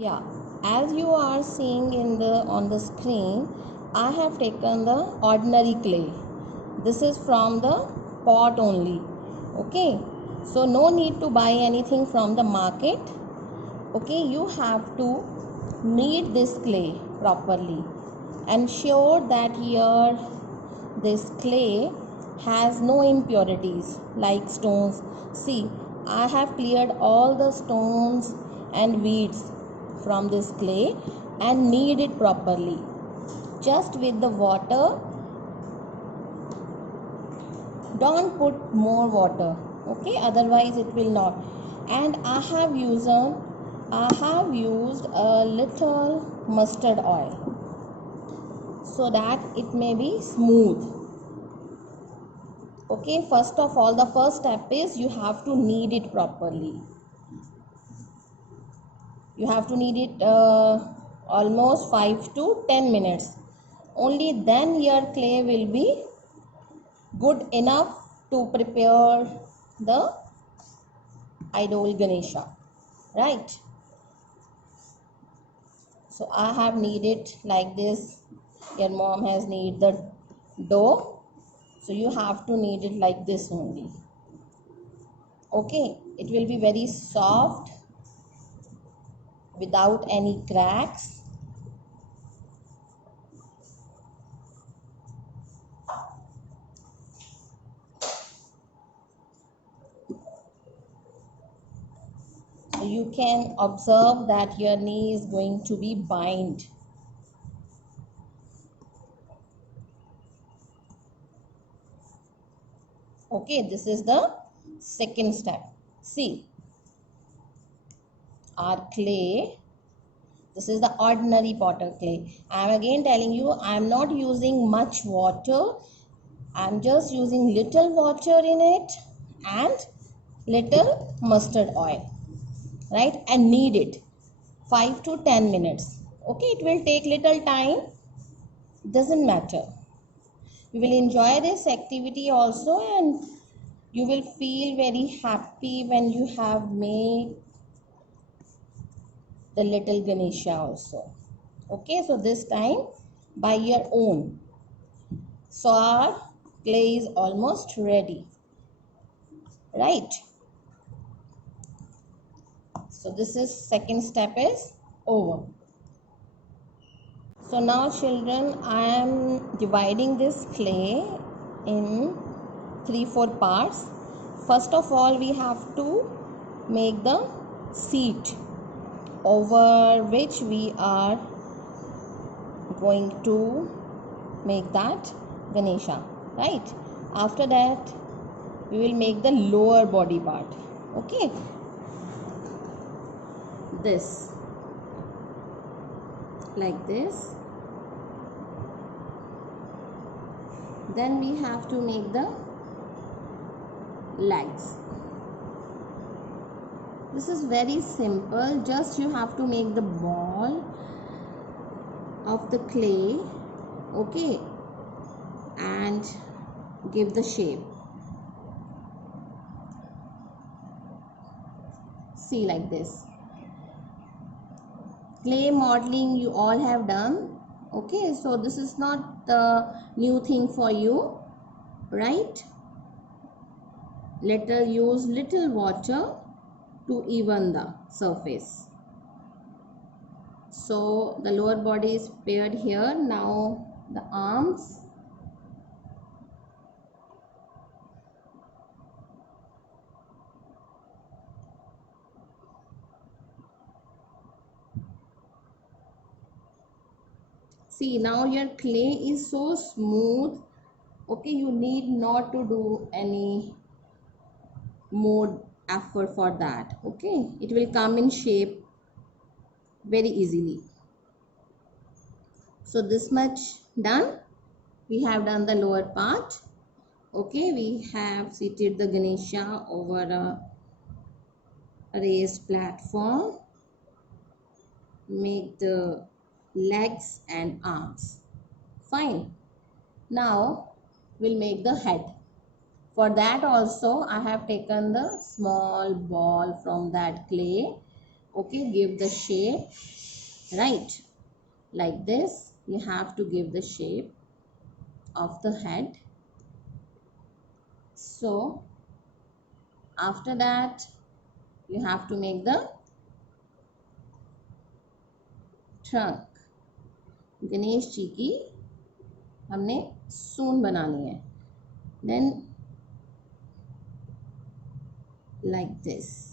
Yeah, as you are seeing in the on the screen, I have taken the ordinary clay. This is from the pot only. Okay, so no need to buy anything from the market. Okay, you have to knead this clay properly. Ensure that your this clay has no impurities like stones. See, I have cleared all the stones and weeds from this clay and knead it properly just with the water. Don't put more water, okay, otherwise it will not. And I have used a little mustard oil so that it may be smooth. Okay, first of all, the first step is you have to knead it properly. You have to knead it almost 5 to 10 minutes. Only then your clay will be good enough to prepare the idol Ganesha, right? So I have kneaded like this. Your mom has kneaded the dough, so you have to knead it like this only. Okay, it will be very soft without any cracks. So you can observe that your knee is going to be bind. Okay, this is the second step. See, our clay, this is the ordinary potter clay. I am again telling you, I am not using much water. I am just using little water in it and little mustard oil, right? And knead it 5 to 10 minutes. Okay, it will take little time, doesn't matter. You will enjoy this activity also, and you will feel very happy when you have made the little Ganesha also. Okay, so this time by your own. So our clay is almost ready, right? So this is second step is over. So now children, I am dividing this clay in 3-4 parts. First of all, we have to make the seat over which we are going to make that Ganesha, right? After that, we will make the lower body part. Okay, this, like this. Then we have to make the legs. This is very simple, just you have to make the ball of the clay, okay, and give the shape. See, like this. Clay modeling you all have done, okay, so this is not the new thing for you, right? Let us use little water to even the surface. So the lower body is paired here. Now the arms, see, now your clay is so smooth. Okay, you need not to do any more effort for that. Okay, it will come in shape very easily. So this much done. We have done the lower part. Okay, we have seated the Ganesha over a raised platform. Make the legs and arms. Fine. Now we'll make the head. For that also I have taken the small ball from that clay. Okay, give the shape, right? Like this you have to give the shape of the head. So after that you have to make the trunk. Ganesh ji की हमने सूंड बनानी है. Then like this.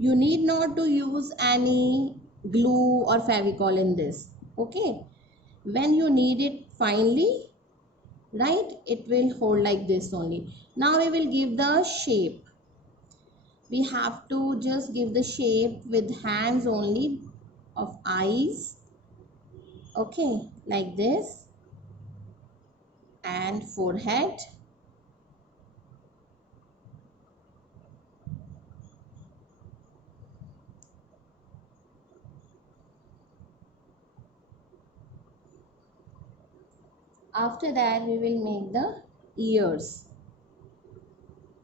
You need not to use any glue or Fevicol in this. Okay, when you need it finely, right, it will hold like this only. Now we will give the shape. We have to just give the shape with hands only of eyes. Okay, like this, and forehead. After that we will make the ears.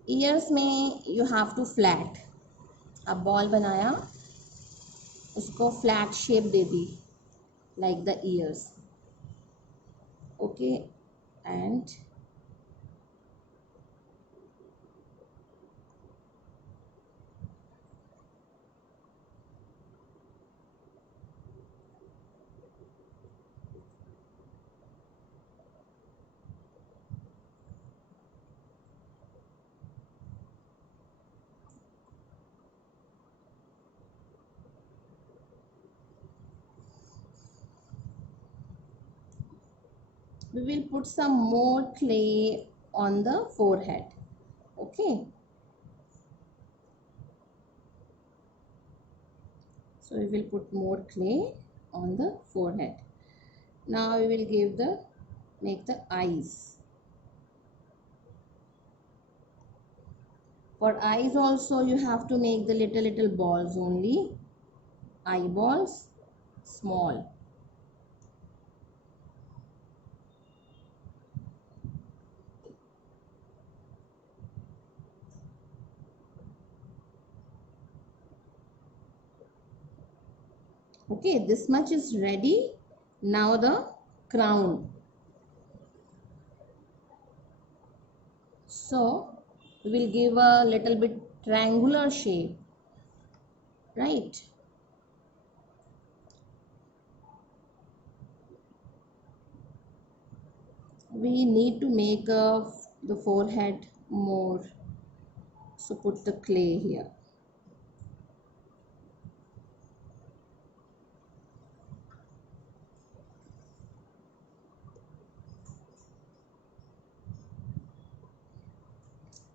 Ears में you have to flat. अब ball बनाया, उसको flat shape they the, like the ears. Okay, and we will put some more clay on the forehead. Okay, so we will put more clay on the forehead. Now we will make the eyes. For eyes also you have to make the little balls only, eyeballs, small. Okay, this much is ready. Now the crown. So we will give a little bit triangular shape, right? We need to make the forehead more, so put the clay here.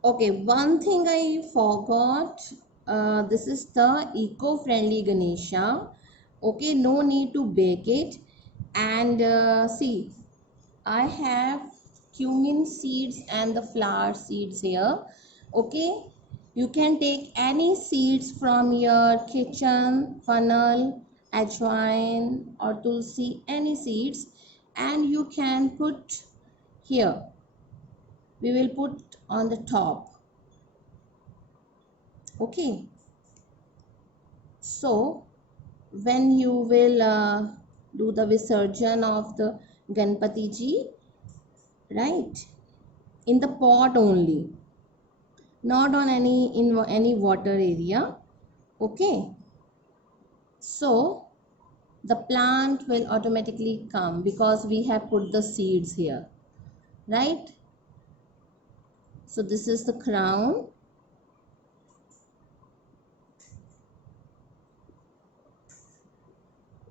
Okay, one thing I forgot, this is the eco-friendly Ganesha. Okay, no need to bake it. And see, I have cumin seeds and the flower seeds here. Okay, you can take any seeds from your kitchen, funnel, ajwain or tulsi, any seeds, and you can put here. We will put on the top. Okay, so when you will do the Visarjan of the Ganpati ji, right, in the pot only, not on any water area. Okay, so the plant will automatically come because we have put the seeds here, right? So this is the crown.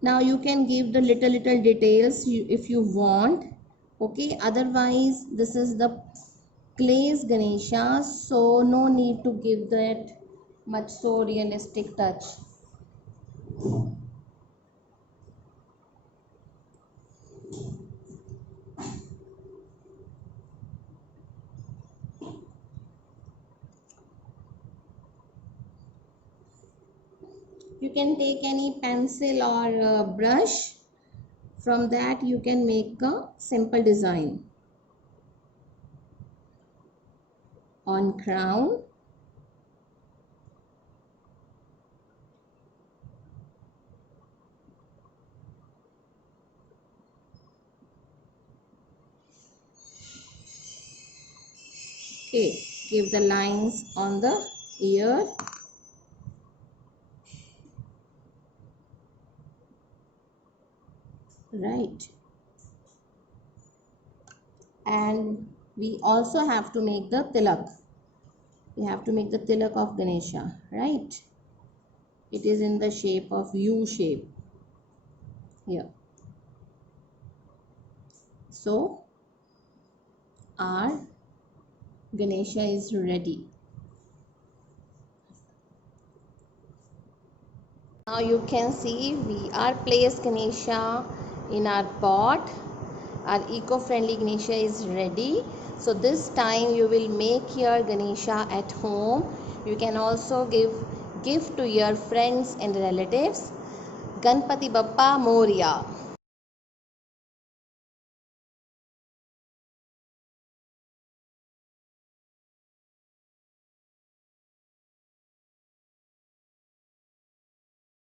Now you can give the little details if you want. Okay, otherwise this is the glazed Ganesha, so no need to give that much so realistic touch. You can take any pencil or brush. From that you can make a simple design. on crown. Okay, give the lines on the ear. Right. And we also have to make the tilak. We have to make the tilak of Ganesha, right? It is in the shape of U shape here. So our Ganesha is ready. Now you can see we are placed Ganesha in our pot. Our eco-friendly Ganesha is ready. So this time you will make your Ganesha at home. You can also give gift to your friends and relatives. Ganpati Bappa Moria.